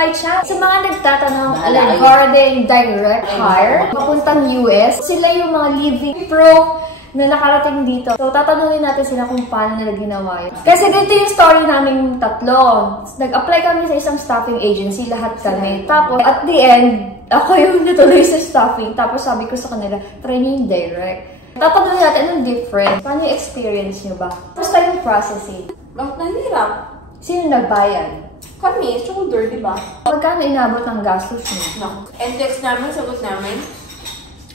by chance. Sa mga nagtatanong, regarding direct hire, papuntang US, sila yung mga living pro na nakarating dito. So, tatanungin natin sila kung paano nila ginawa yun. Kasi dito yung story namin tatlo. Nag-apply kami sa isang staffing agency, lahat kami. Tapos, at the end, ako yung natuloy sa staffing. Tapos, sabi ko sa kanila, try nyo yung direct. Tatanungin natin anong difference. Paano yung experience nyo ba? Basta yung processing. Bakit nahirap? Sino nagbayad? Kami, shoulder, di ba? Magkano inabot ang gastos nyo? No. NTEX namin, sagot namin.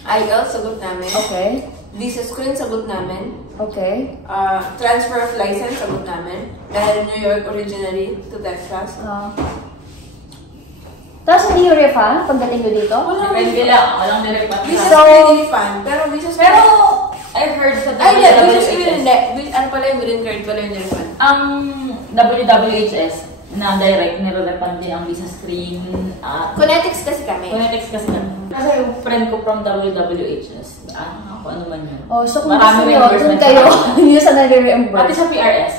IELTS, sagot namin. Okay. Visa screen, sagot namin. Okay. Transfer of license, sagot namin. Dahil New York originally to Texas. Tapos hindi yung refund pagdating nyo dito? Depende lang. Walang nirefund. Visa screen refund. Pero visa screen... Pero, I've heard sa Ay, yeah, visa screen hindi. Ano pala yung green card pala yung refund? Ang WWHS na direct, nire-refund din ang visa screen. Phonetics kasi kami. Phonetics kasi kami. Kasi yung friend ko from WWHS. Ano man yun. So kung gusto nyo, kung kayo, hindi sa nare-reimburse. Pati sa PRS.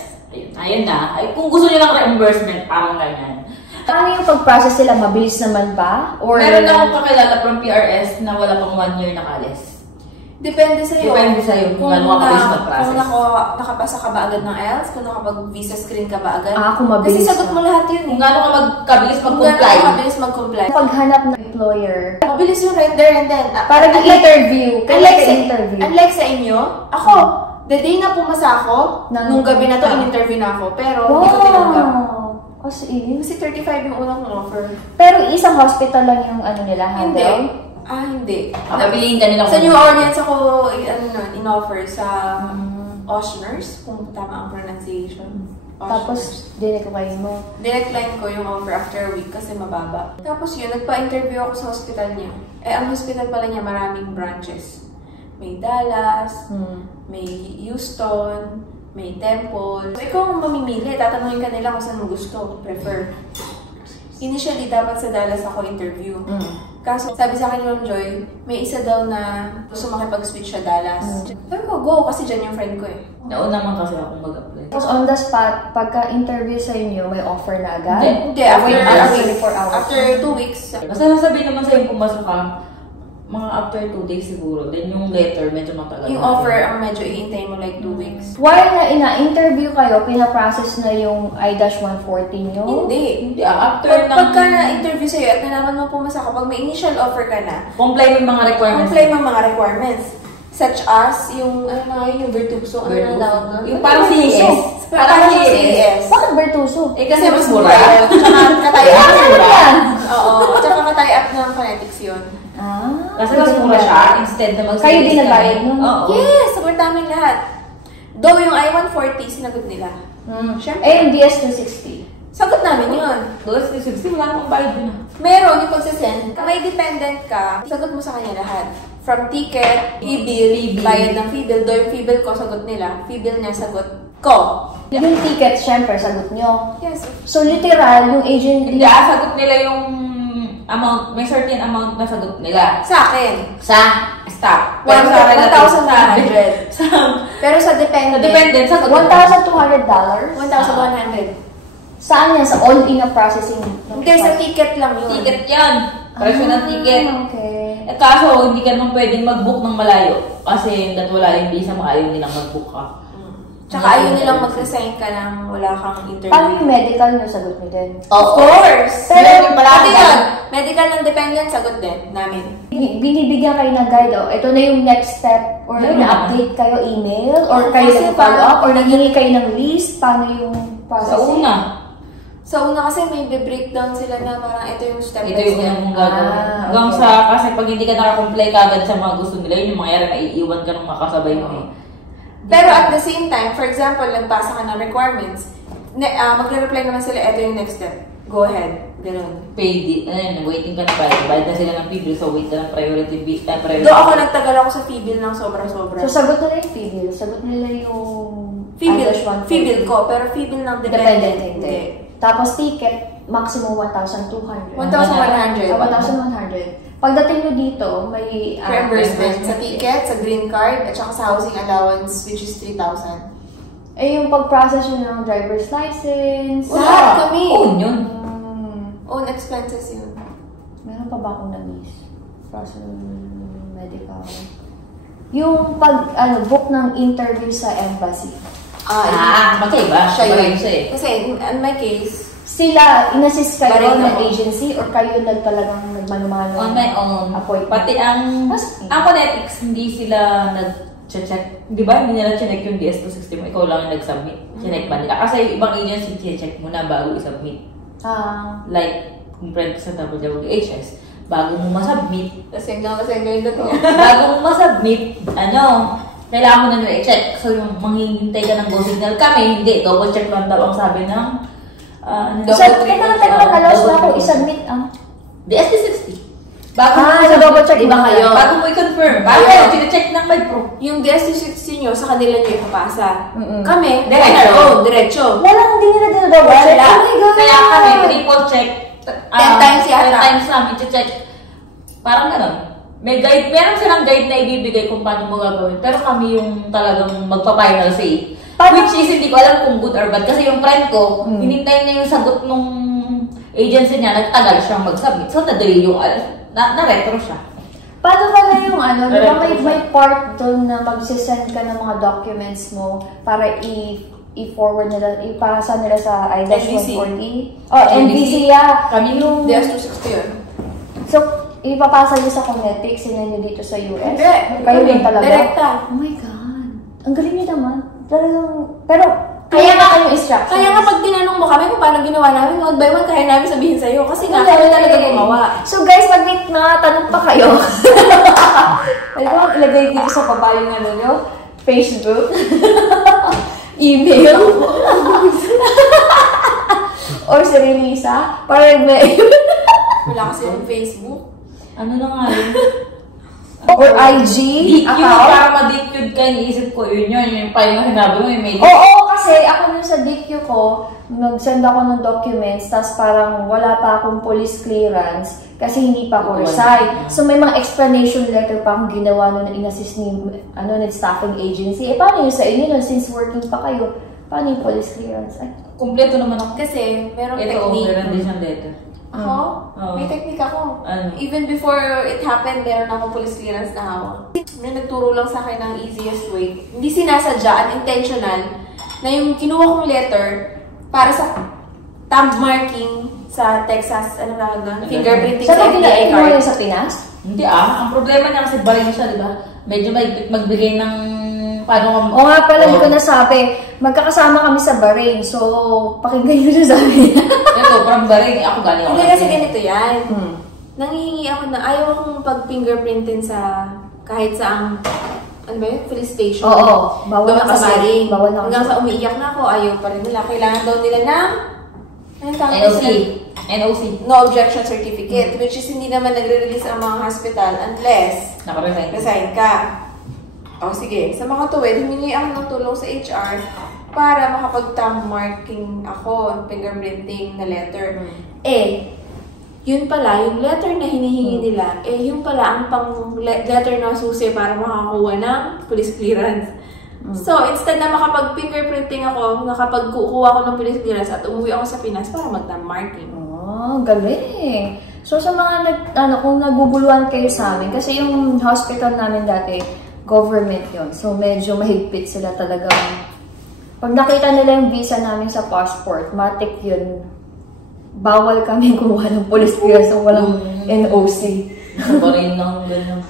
Ayun na. Kung gusto nyo lang reimbursement, parang ganyan. Paano yung pag-process nila? Mabilis naman ba? Or meron akong kakilala from PRS na wala pang 1 year nakalis. Depende sa'yo. Depende sa'yo kung ano mabilis mag-process. Kung nakapasa ka ba agad ng IELTS, kung nakapag-visa screen ka ba agad. Kung mabilis. Kasi sagot mo lahat yun. Kung gano'n ka magkabilis mag-comply. Kung gano'n ka mabilis mag-comply. Paghanap ng employer. Mabilis yung right there and then. Parang interview. Unlike sa inyo, ako, the day na pumasa ako, nung gabi na to, in-interview na ako. Pero, hindi ko tinanggap. Kasi 35 yung unang offer. Pero isang hospital lang yung ano nila, hindi. Hindi. Napiliin ka nila. Sa New Orleans ako, in-offer sa Oshners, kung tama ang pronunciation. Tapos, dinecline mo? Dinecline ko yung offer after a week kasi mababa. Tapos yun, nagpa-interview ako sa hospital niya. Ang hospital pala niya maraming branches. May Dallas, may Houston, may Temple. So, ikaw ang mamimili. Tatanungin ka nila kung saan mo gusto, prefer. Initially, dapat sa Dallas ako interview. Kaso, sabi sa akin ni Ma'am Joy, may isa daw na gusto makipag-switch sa Dallas. Sabi ko, go, kasi dyan yung friend ko eh. Nauna man kasi akong mag-apply. Tapos on the spot, pagka-interview sa inyo, may offer na agad? Hindi, after 24 hours. After 2 weeks. Basta nasabihin naman sa'yo pumasok ka, mga after 2 days siguro. Then yung letter, medyo matagal. Yung offer, ang medyo iintay mo like 2 weeks. While na ina-interview kayo, pinaprocess na yung I-140 nyo? Hindi. After Pagka na-interview sa'yo at nalaman mo pumasa ka, pag may initial offer ka na, comply mo yung mga requirements. comply mo yung mga requirements. Such as, yung, ano na yun, yung Virtuoso. Ano na tawag nun? Yung parang CES. Parang CES. Bakit Bertuso? Kasi mas mura. Tsaka katay-up. Oo. Tsaka katay-up ng phonetics yun. Kasi mas mura siya, instead na mag-CES. Kayo din nagbayad nun? Yes! Sagot namin lahat. Though yung I-140, sinagot nila. Siyempre. Yung DS-260? Sagot namin yun. Doon, wala akong bayad din. Meron yung pagsasend. May dependent ka, sagot mo sa kanya lahat. From ticket, e-bill, bayad ng fee bill. Though yung fee bill ko, sagot nila. Fee bill niya, sagot ko. Yung ticket, syempre, sagot nyo. Yes. So, literal, yung agent... Hindi, sagot nila yung amount, may certain amount na sagot nila. Sa akin. Stop. 1,100. Pero sa dependent, sagot $1,200? 1,100. Saan yan? Sa all-in na processing? Hindi, sa ticket lang yun. Ticket yan. Presyo ng ticket. Okay. Kaso, hindi ka naman pwedeng mag-book ng malayo. Kasi hanggat wala yung visa, ayaw nilang mag-book ka. Tsaka ayaw nilang mag-resign ka nang wala kang interview. Paano yung medical nyo? Sagot nyo din? Of course! Pero, pati yun. Medical ng dependent, sagot din namin. Binibigyan kayo ng guide, ito na yung next step, or na-update kayo email, or kayo nag-follow up, or naghingi kayo ng list, paano yung processing? Sa una kasi may breakdown sila na parang ito yung step by step. Ito yung unang mong gagawin. Hanggang sa, kasi pag hindi ka nakakomplay kagad sa mga gusto nila, yun yung mangyayari na iiwan ka ng makasabay mo. Pero at the same time, for example, nagpasa ka ng requirements, magre-reply naman sila, ito yung next step. Go ahead. Ganun. Paid, waiting ka na bayad na sila ng fee bill, so wait ka ng priority. Doon ako nagtagal ako sa fee bill ng sobra-sobra. So, sagot nila yung fee bill? Sagot nila yung... Fee bill ko, pero fee bill ng dependent, hindi. Tapos ticket, maximum 1,200. 1,100. 1,100. Pagdating nyo dito, may... reimbursement sa ticket, sa green card, at saka sa housing allowance, which is 3,000. Yung pag-process nyo ng driver's license. Lahat kami. Own yun. Own, at expenses yun. Meron pa ba akong na-miss? Personal medical. Yung book ng interview sa embassy. Magkaiba. Siya yun. Siya. Kasi in my case, sila, inassist kayo Bareng ng ako. agency or kayo talagang nagmano-mano? On my own. Appointment? Pati ang phonetics, hindi sila nag-check. Di ba? Hindi nila check yung DS-260 mo. Ikaw lang yung nag-submit. Check ba nila? Kasi ibang agency, check mo na bago i-submit. Like, kung friend sa WHS, bago mo masubmit. lasenggang yun doon. Bago mo masubmit, kailangan mo na nyo i-check. So, yung manghihintay ka ng go signal kami, hindi. Double check lang daw ang sabi ng Teka lang, nalos na ako i-submit DS-260. Bago double check iba kayo. Bago mo i-confirm. Bago kayo, check ng may pro. Yung DS-260 nyo, sa kanila nyo ipapasa. Kami, Diretso. Hindi nila double check. Wala. Oh my God! Kaya kami, triple check. 10 times yata. 10 times namin check. Parang gano'n. May guide, meron silang guide na ibibigay kung paano mo gagawin. Pero kami yung talagang magpa-final say. Which is, hindi ko alam kung good or bad. Kasi yung friend ko, hinintay niya yung sagot nung agency niya, nagtagal siyang mag-submit. So, na-delay yung, na-retro siya. Paano pala yung di ba may part doon na magsisend ka ng mga documents mo para i-forward nila, ipasa nila sa I-140? NBC, yeah. Kami yung DS-260 yun. So, ipapasa niyo sa Phonetics, sila niyo dito sa US? Hindi. Kayo lang talaga? Direkta. Oh my God. Ang galing niyo naman. Talagang, pero, kaya nga kayong instructions. Kaya nga pag tinanong mo kami kung paano ginawa namin, one by one, kaya namin sabihin sa'yo. Kasi nga, kami talaga gumawa. So guys, pag may mga tanong pa kayo, pwede ko ilagay dito sa baba yung nyo, Facebook, email, or si Renisa, para may... Wala kasi yung Facebook. Ano na nga yun? Or IG Yung account. para ma-DQ'd ka, iniisip ko yun. Yung pa yung hinabi mo, yung may Oo, kasi ako nung sa DQ ko, nag-send ako ng documents, tapos parang wala pa akong police clearance kasi hindi pa ako resign. So may mga explanation letter pa akong ginawa nung in-assist ni staffing agency. Paano yun sa inyo nun? Since working pa kayo, paano yung police clearance? kumpleto naman ako. Kasi, merong Ito, technique. meron din siyang letter. Ako? May technique ako. Ano? Even before it happened, meron ako police clearance na hawak. May nagturo lang sa akin ng easiest way. Hindi sinasadya, unintentional, na yung kinuha kong letter para sa thumb marking sa Texas, ano na doon? Fingerprinting Saan sa mo FBI ginawa card. yun sa Pinas? Hindi ang problema niya kasi baling siya, di ba? Medyo magbigay ng paano Oo nga pala, hindi ko nasabi. Magkakasama kami sa Bahrain, so pakinggan nyo na sabi niya. Ito, parang baling, ako galing ako. Hindi kasi ganito yan. Nangihingi ako na ayaw akong pag-fingerprintin sa kahit saang ano ba yun? Police station. Oo, bawal doon na sa kasi. Bahrain. Bawal na Hanggang kasi. sa umiiyak na ako, ayaw pa rin nila. Kailangan daw nila ng NOC. no objection certificate, which is hindi naman nagre-release ang mga hospital unless Nakaresign. resign ka. O sige, sa mga tuwid, humingi ako ng tulong sa HR para makapag-thumb marking ako, fingerprinting na letter. Yun pala, yung letter na hinihingi nila, yun pala ang letter na susi para makakuha ng police clearance. So, instead na makapag-fingerprinting ako, nakapagkukuha ako ng police clearance at umuwi ako sa Pinas para mag-thumb marking. Oh, galing. So, sa mga kung naguguluhan kayo sa amin, kasi yung hospital namin dati, government yon. So, medyo mahigpit sila talaga. Pag nakita nila yung visa namin sa passport, matik yun. Bawal kami kumuha ng police clearance kung walang NOC. Ako rin lang ganyan.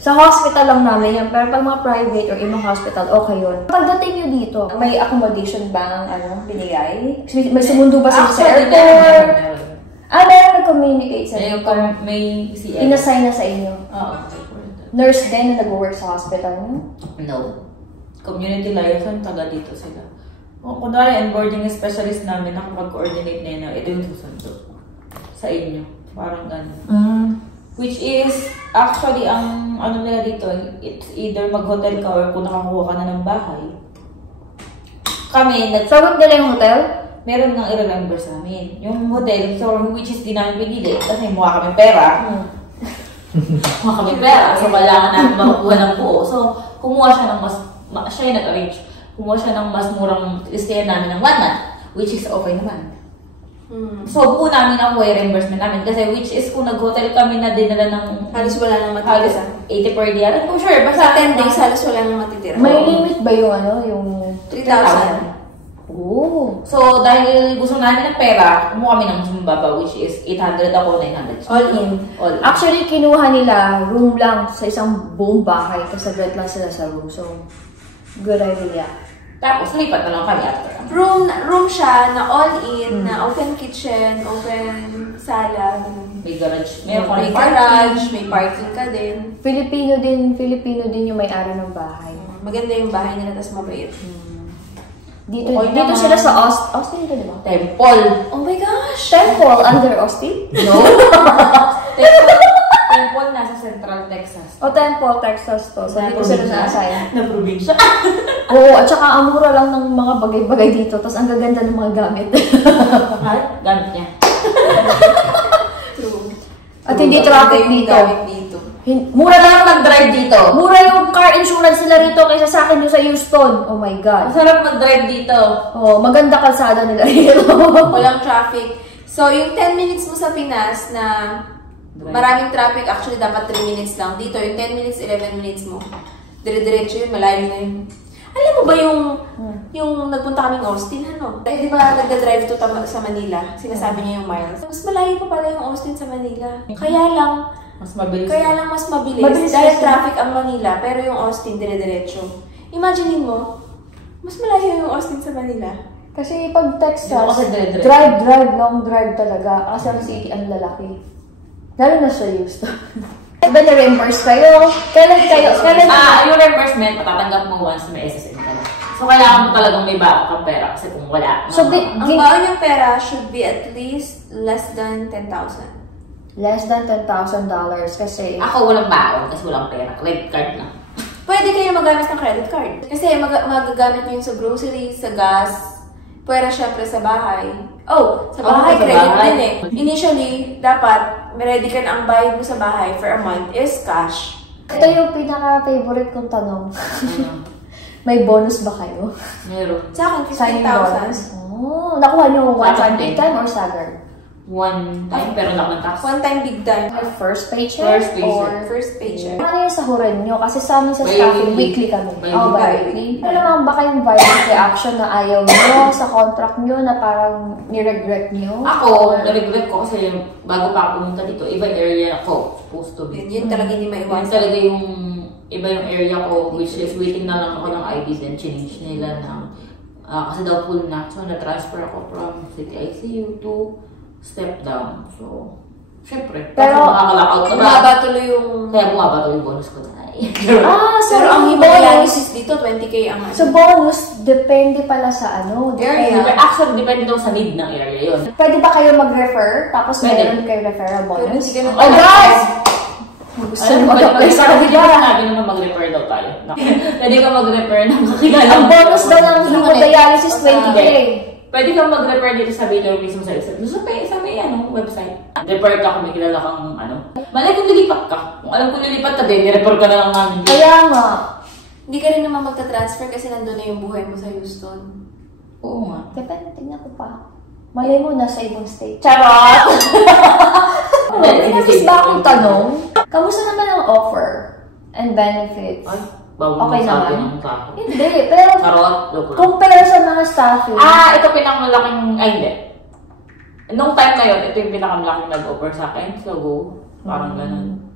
Sa hospital lang namin yan, pero pag mga private or ibang hospital, okay yun. Pagdating nyo dito, may accommodation ba ang binigay? May sumundo ba sa airport? Meron nag-communicate sa inyo? May CL. Inassign na sa inyo? Oo. Nurse din na nag-work sa hospital nyo? No. Community liaison, taga dito sila. Kung kunwari, onboarding specialist namin, nakapag-coordinate na yun, ito yung susundo sa inyo. Parang gano'n. Which is, actually, ang ano nila dito, it's either mag-hotel ka or kung nakakuha ka na ng bahay. Kami, Sagot nila yung hotel? meron nang i-remember sa amin. Yung hotel, so, which is di namin pinili, kasi mukha kami pera. Mukha kami pera, so kailangan namin makakuha ng buo. So, kumuha siya ng siya yung nag-arrange. Kumuha siya ng mas murang stay namin ng 1 month, which is okay naman. So, buo namin ang reimbursement namin. Kasi which is kung nag-hotel kami na dinala ng Halos wala nang matitira. 80 per day. Alam ko, sure. Basta 10 days, halos wala nang matitira. May limit ba yung yung 3,000. Oh. So, dahil gusto namin ng pera, kumuha kami ng sumababa, which is 800 ako, 900. All in. All in. Actually, kinuha nila room lang sa isang buong bahay. Kasagrat lang sila sa room. So, good idea. Tapos, lipat na lang kami after. Room siya na all-in, na open kitchen, open sala. May garage. May garage, may parking ka din. Filipino din yung may-ari ng bahay. Maganda yung bahay nila, tas mabait. Dito naman. sila sa Austin, di ba? Temple. Oh my gosh! Temple under Austin? No. Temple nasa Central Texas. Temple, Texas to. So, dito sila na-assign. Na probinsya. Oo, at saka ang mura lang ng mga bagay-bagay dito. Tapos ang gaganda ng mga gamit. Gamit niya. True. At hindi traffic dito. Mura lang mag-drive dito. Mura yung car insurance nila rito kaysa sa akin yung sa Houston. Oh my God. Masarap mag-drive dito. Maganda kalsada nila rito. Walang traffic. So, yung 10 minutes mo sa Pinas na maraming traffic, actually dapat 3 minutes lang. Dito, yung 10 minutes, 11 minutes mo. Dire-diretso yun, malayo na yun. Alam mo ba yung nagpunta kaming Austin, ano? Dahil di ba nagda-drive to sa Manila? Sinasabi niya yung miles. Mas malayo pa pala yung Austin sa Manila. Kaya lang mas mabilis. Dahil traffic ang Manila, pero yung Austin, dire-diretso. Imaginein mo, mas malayo yung Austin sa Manila. Kasi pag Texas, long drive talaga. Kasi ang city ang lalaki. Lalo na sa Houston. Ba na-reimburse kayo? Kailan? Yung reimbursement, matatanggap mo once may SSN ka na. So, kailangan mo talagang may baon kang pera kasi kung wala. So, ang baon yung pera should be at least less than $10,000. Less than $10,000 kasi... Ako walang baon kasi walang pera. Credit card lang. Pwede kayo magamit ng credit card. Kasi magagamit nyo yun sa groceries, sa gas, pwera syempre sa bahay. Sa bahay, credit din eh. Initially, dapat, ready ka na ang bayad mo sa bahay for a month is cash. Ito yung pinaka-favorite kong tanong. May bonus ba kayo? Meron. Sa akin, 15,000. Nakuha nyo one time, big time, or staggered? One time, pero lang ng tax. One time, big time. First paycheck? First paycheck. Ano yung sahuran nyo? Kasi sa amin sa staffing, weekly kami. Bi-weekly. Ano naman ba kayong violent reaction na ayaw nyo sa contract nyo na parang niregret nyo? Ako, na-regret ko kasi bago pa ako pumunta dito, iba area ako supposed to be. Yun talaga hindi maiwasan. Talaga yung iba yung area ko, which is waiting na lang ako ng ID, then change nila ng, kasi daw full na. So, na-transfer ako from City ICU to step down. So, syempre. Pero, makakalakaw ka ba? Bumaba tuloy yung... Kaya bumaba tuloy yung bonus ko na. So pero ang hemodialysis dito, 20K ang So, bonus, depende pala sa area. Actually, depende daw sa need ng area yun. Pwede ba kayo mag-refer? Tapos meron kayo referral bonus? Pero Oh, guys! Gusto nyo mag-apply sa kanila. Sabi naman mag-refer daw tayo. Pwede ka mag-refer ng kakilala. Ang bonus daw ng hemodialysis, 20K. Pwede kang mag-refer dito sa Baylor mismo sa isa. Sa may website. Refer ka kung may kilala kang Malay kung lilipat ka. Kung alam kung lilipat ka din, refer ka na lang namin. Kaya nga. Hindi ka rin naman magta-transfer kasi nandun na yung buhay mo sa Houston. Oo nga. Depende, tingnan ko pa. Malay mo, nasa ibang state. Charot! May nabis ba akong tanong? Kamusta naman ang offer and benefits? Ay, bawal okay sabi naman. ng tao. Hindi, pero Charot. compare sa mga staffing. Ito pinakamalaking, hindi. Nung time na yun, ito yung pinakamalaking nag-offer sa akin. So, go. Parang ganun.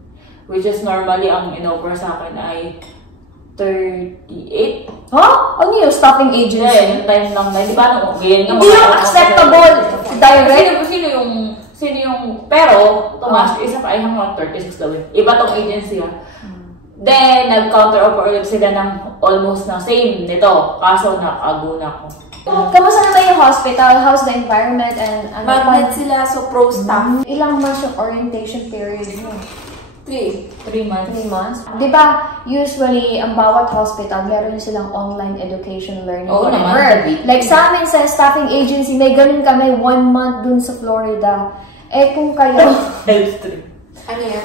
Which is normally, ang in-offer sa akin ay 38. Ano yung staffing agency? Yung time lang na, di ba? Hindi yung acceptable. Direct? Sino yung, pero, Tomas, isa pa ay hanggang 36 daw eh. Iba tong agency ha. Then, nag-counter-offer ulit sila ng almost na same nito. Kaso, nakago na ako. Kamusta naman yung hospital? How's the environment and Magnet sila, so pro staff. Ilang months yung orientation period mo? 3 months. 3 months. Di ba, usually, ang bawat hospital, meron silang online education learning. Oo whatever. naman. Like sa amin, sa staffing agency, may ganun kami 1 month dun sa Florida. Kung kayo... Health stream. Ano yan?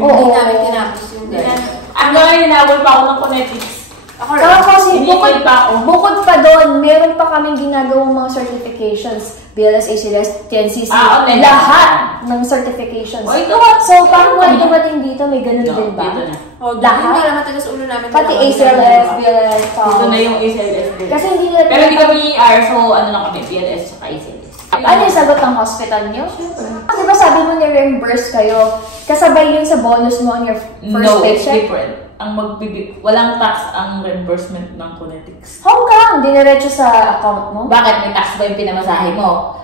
Oo. Hindi namin tinapos yung ganyan. Hanggang hinabol pa ako ng phonetics. Kasi bukod pa doon, meron pa kaming ginagawang mga certifications. BLS, ACLS, TNCC, online. lahat ng certifications. O, ito, So, parang wala dumating dito, may ganun din ba? Dito na. Lahat? Hindi naman tagas ulo namin. Pati ACLS, BLS, Dito na yung ACLS din. Kasi hindi nila... Pero hindi kami ER, so ano lang kami, BLS at ACLS. Ano yung sagot ng hospital niyo? Di ba sabi mo ni-reimburse kayo, kasabay yun sa bonus mo on your first paycheck? Different. Ang walang tax ang reimbursement ng Connetics. How come? Diniretso sa account mo? Bakit may tax ba yung pinamasahe mo?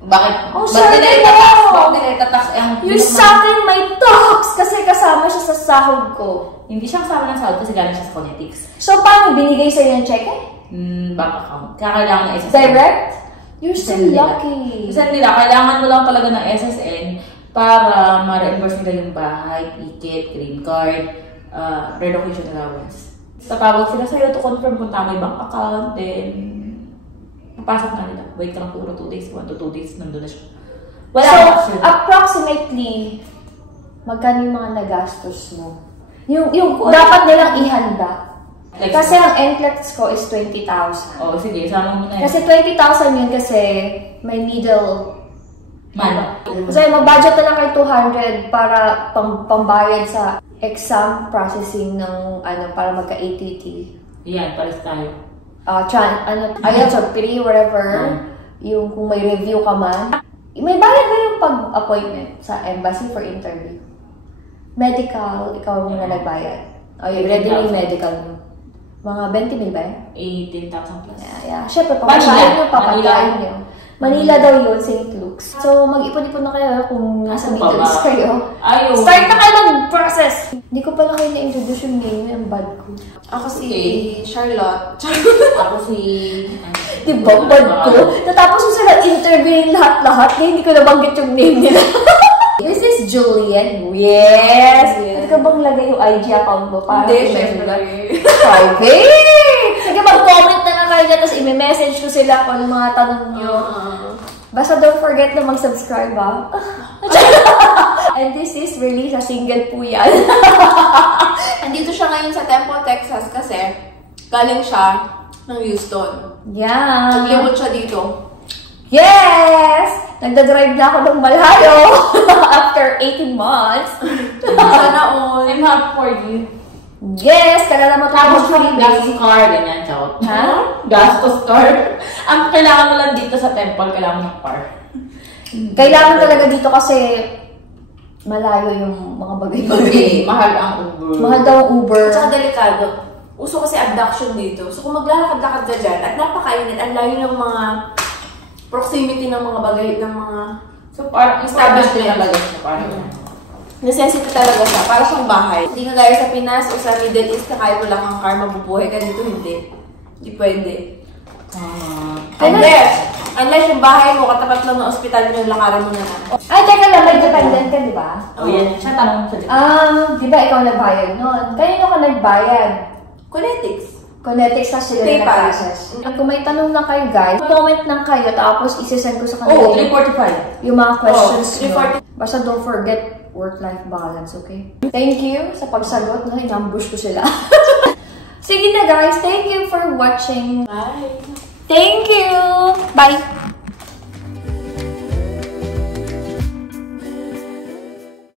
Bakit? Oh, Ba't sorry dinireta tax? mo. Bakit dinireta tax? Yung sa akin may tax kasi kasama siya sa sahod ko. Hindi siya kasama ng sahod kasi galing siya sa Connetics. So, paano binigay sa'yo yung cheque? Bank account. Kailangan ng SSN. Direct? You're so Send nila. lucky. Kasi nila, kailangan mo lang talaga ng SSN para ma-reimburse nila yung bahay, ticket, green card, relocation allowance. Tatawag sila sa'yo to confirm kung tama yung bank account, then papasok na nila. Wait ka lang puro 2 days, 1 to 2 days, nandun na siya. Wala So, option. approximately, magkano yung mga nagastos mo? Yung dapat nilang ihanda. Like, Kasi ang NCLEX ko is 20,000. oh, sige, sama mo na yun. Kasi 20,000 yun kasi may middle. Man. Kasi mag-budget na lang kayo 200 para pambayad sa exam processing ng para magka-ATT. Yan, pares tayo. IELTS or pre, whatever. Yung kung may review ka man. May bayad ba yung pag-appointment sa embassy for interview? Medical, ikaw muna nagbayad. O, yung ready yung medical mo. Mga 20,000 ba yun? 18,000 plus. Yeah. Siyempre, papatayin nyo. Manila daw yun, St. Luke's. So, mag-ipon-ipon na kayo kung nasa Middle East kayo. Ayun. Start na kayo mag-process! Hindi ko pala kayo na-introduce yung name yung bad ko. Ako si Charlotte. Ako si... Diba, bad ko? Natapos ko sila interviewin lahat-lahat, hindi ko nabanggit yung name nila. This is Julian. Yes! Pwede ka bang lagay yung IG account mo? Hindi, syempre. Private! Sige, mag-comment na lang kayo dyan, tapos i-message ko sila kung ano mga tanong nyo. Basta don't forget na mag-subscribe, ha? And this is really sa single po yan. Andito siya ngayon sa Temple, Texas kasi galing siya ng Houston. Yeah. Nag-liwot siya dito. Yes! Nagdadrive na ako ng malayo after 18 months. Sana all. I'm happy for you. Yes! Kailangan mo Tapos tapos yung gastos car, ganyan, chow. Ha? Gastos car. Ang kailangan mo lang dito sa temple, kailangan ng car. Kailangan talaga dito kasi malayo yung mga bagay-bagay. Mahal ang Uber. Mahal daw ang Uber. At saka delikado. Uso kasi abduction dito. So kung maglalakad-lakad ka dyan at napakainit, ang layo ng mga proximity ng mga bagay, ng mga... So parang established din ang bagas mo. Parang necessity talaga siya. Para siyang bahay. Hindi ka gaya sa Pinas o sa Middle East na kahit wala kang car, mabubuhay ka dito. Hindi. Hindi pwede. Unless yung bahay mo, katapat lang ng ospital mo, yung lakaran mo naman. Ay, teka lang, may dependent ka, di ba? yan. Siya tanong sa dito. Di ba ikaw nagbayad nun? Kanino ka nagbayad? Connetics. Connetics na sila yung PayPal. nag-process. Kung may tanong lang kayo, guys, comment lang kayo, tapos isisend ko sa kanila 345. yung mga questions nyo. 340. Basta don't forget work-life balance, okay? Thank you sa pagsagot, no? Inambush ko sila. Sige na, guys. Thank you for watching. Bye. Thank you! Bye!